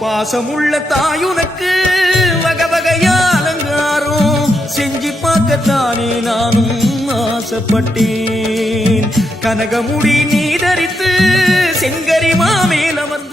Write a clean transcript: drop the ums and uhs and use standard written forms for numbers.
பாசமுள்ள தாயுனக்கு வகை வகையா அலங்காரம் செஞ்சு பார்க்கத்தானே நானும் ஆசைப்பட்டேன். கனகமுடி நீ தரித்து செங்கரி மாமேல் அமர்ந்து